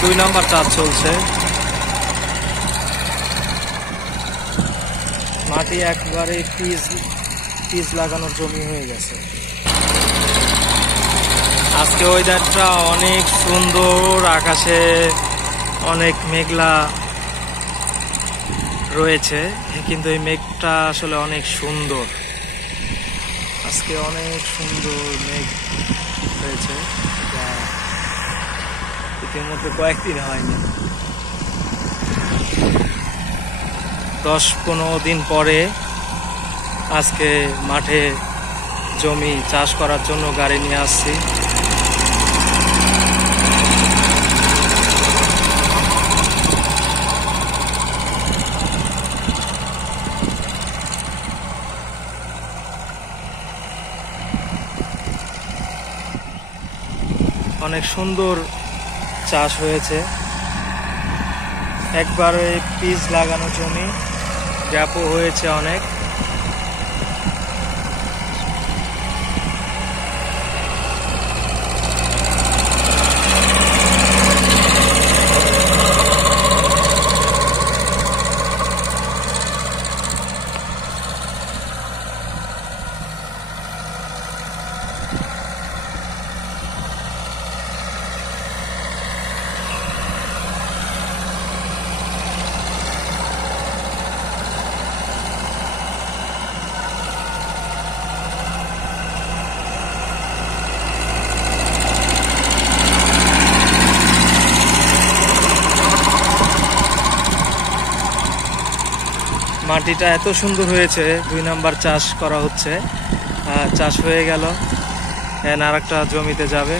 2 নাম্বার চাষ চলছে। মাটি একবারে পিচ লাগানোর জমি হয়ে গেছে। আজকে ওয়েদারটা অনেক সুন্দর, আকাশে অনেক মেঘলা রয়েছে, কিন্তু এই মেঘটা আসলে অনেক সুন্দর। আজকে অনেক সুন্দর মেঘ হয়েছে, যা ইতিমধ্যে কয়েকদিন হয়নি। 10-15 দিন পরে আজকে মাঠে জমি চাষ করার জন্য গাড়ি নিয়ে আসছি। অনেক সুন্দর চাষ হয়েছে, একবারে পিচ লাগানো জমি, গ্যাপও হয়েছে অনেক। মাটিটা এত সুন্দর হয়েছে, 2 নাম্বার চাষ করা হচ্ছে, চাষ হয়ে গেল, আর একটা জমিতে যাবে।